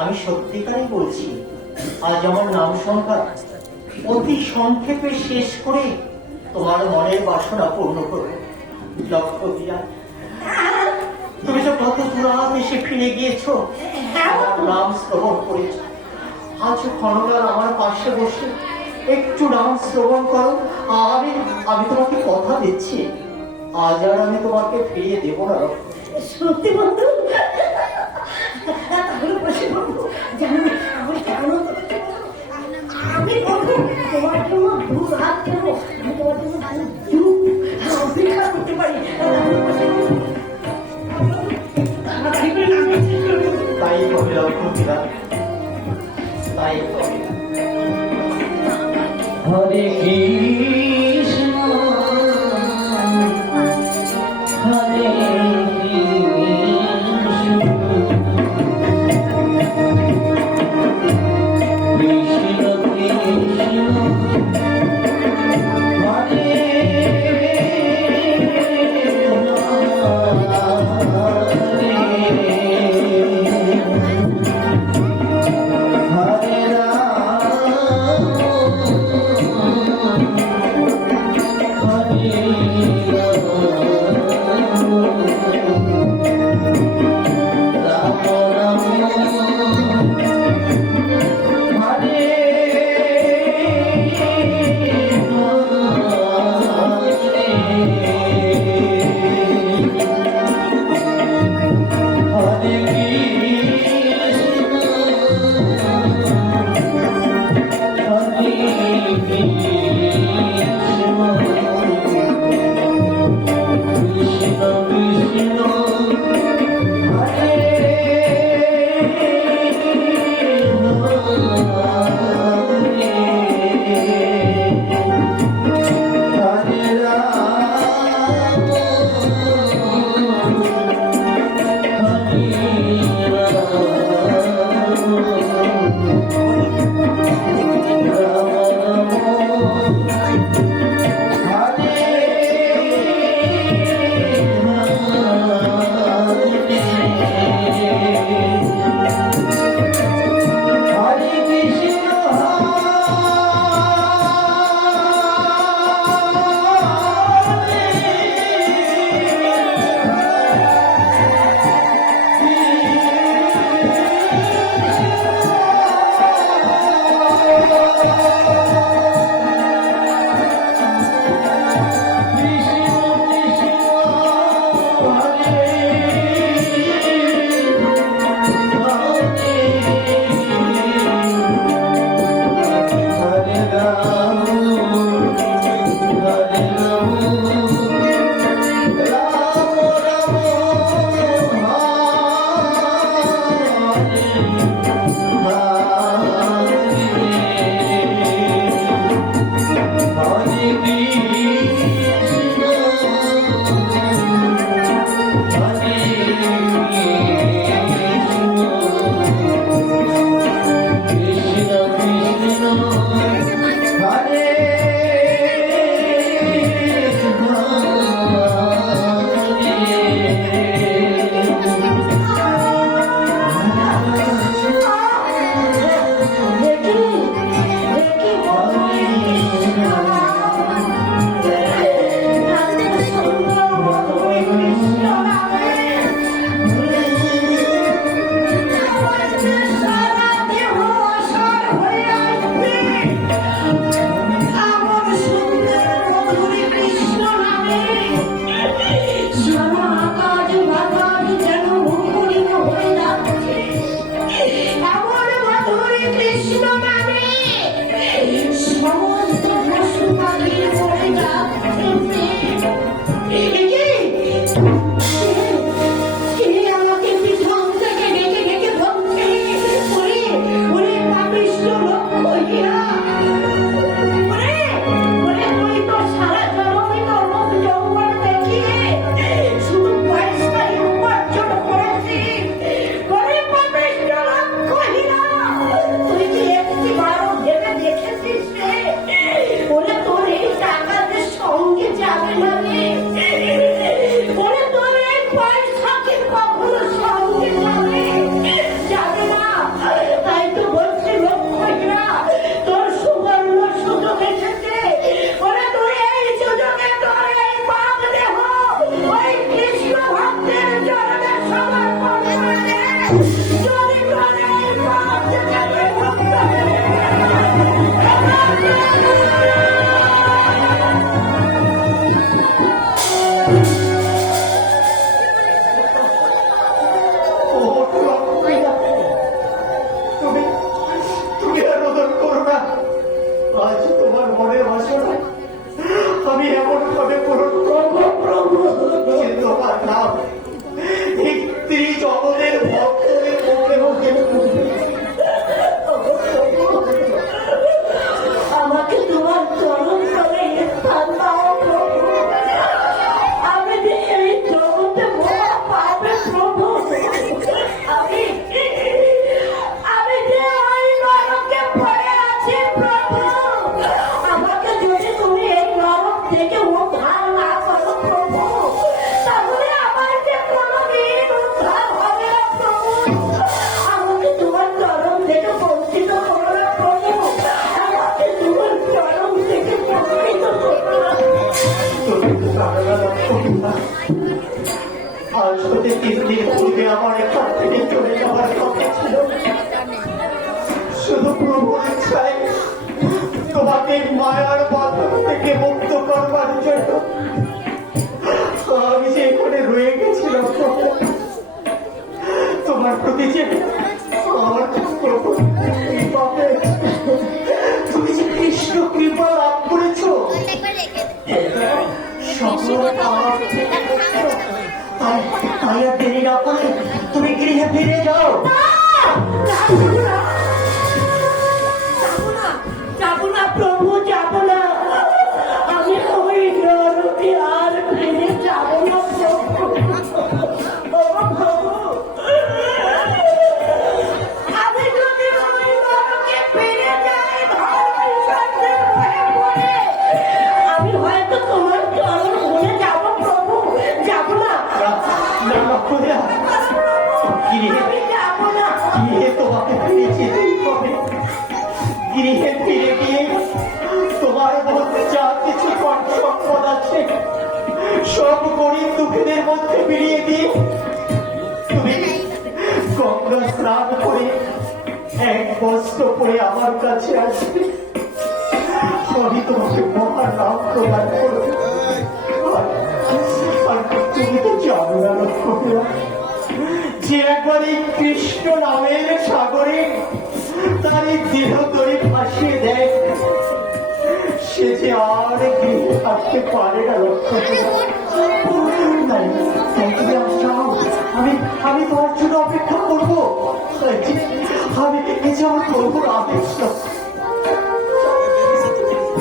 আমি সত্যিকারই বলছি, আজ আমার নাম সংখ্যা অতি সংক্ষেপে শেষ করে তোমার মনের বাসনা পূর্ণ করো। লক্ষ্য দিয়া তুমি তো কত দূরাত এসে ফিরে গিয়েছ, নাম শ্রবণ করেছ। আজ ক্ষণকাল আমার পাশে বসে একটু নাম শ্রবণ করো। আমি তোমাকে কথা দিচ্ছি, আজ আর আমি তোমাকে ফিরিয়ে দেব না। সত্যি বন্ধু, তাহলে বসে বন্ধু জানো আমি কেমন আমি বন্ধু তোমার জন্য দূর হাত দেবো, আমি তোমার জন্য অপেক্ষা করতে পারি। তাই হবে লক্ষ্মীরা, তাই হবে। হরে কৃষ্ণ হরে যদি প্রাণের পথ থেকে বিমুক্ত তুমি তুমি আর রোদন করো না। আজ তোমার মনের বাসনা আমি এমন ভাবে পূরণ করবো প্রভু যে তোমার নাম এই ত্রিজগতের ভক্তদের মুখে মুখে আমাকে তোমার চরণ তলে স্থান দাও প্রভু। আমি যে এই জগতে মোড়া পাবে প্রভু। আমি যে ওই নরকে পড়ে আছি প্রভু। আমাকে যদি তুমি এই নরক থেকে উদ্ধার না করো প্রভু, তাহলে আমার যে কোনোদিন উদ্ধার হবে না প্রভু। আমাকে তোমার চরণ থেকে বঞ্চিত করো না প্রভু। আমাকে তোমার চরণ থেকে বঞ্চিত করো না। আজ হতে 3 দিন পূর্বে আমার এখান থেকে চলে যাওয়ার কথা ছিল। শুধু প্রভুর ইচ্ছায় তোমাকে মায়ার বাঁধন থেকে মুক্ত করবার জন্য আমি যে এখানে রয়ে গেছিলাম প্রভু। তোমার প্রতি যে আমার প্রভু কৃপা পেয়েছে। তুমি যে কৃষ্ণ কৃপা লাভ করেছো সকল পাপ থেকে মুক্ত। তাই তাই আর দেরি না করে তুমি গৃহে ফিরে যাও। যাবো না প্রভু, যাবো না। আমি ওই নরকে আর ফিরে যাবো না প্রভু। ও প্রভু, আমি যদি ওই নরকে ফিরে যাই ধর্মেশ্বরের হয়ে পড়ে, আমি হয়তো তোমার চরণ ভুলে যাবো প্রভু। যাবো না, না লক্ষ্মণা, আমি যাবো না। গৃহে তোমাকে ফিরে যেতেই হবে। গৃহে ফিরে গিয়ে তোমার মধ্যে যা কিছু সম্পদ আছে সব গরিব দুঃখীদের মধ্যে ফিরিয়ে দিয়ে তুমি গঙ্গা স্নান করে এক বস্ত্র পরে আমার কাছে আসবে। আমি তোমাকে মহান নাম প্রদান করবো। আর তুমি তো জানো না লক্ষ্মণা, যে একবার এই কৃষ্ণ নামের সাগরে তার এই দেহ তরি ভাসিয়ে দেয়, সে যে আর গৃহে থাকতে পারে না লক্ষ্মণা। তাই তুমি আসো, আমি তোমার জন্য অপেক্ষা করবো। আমি এই যে আমার প্রভুর আদেশ।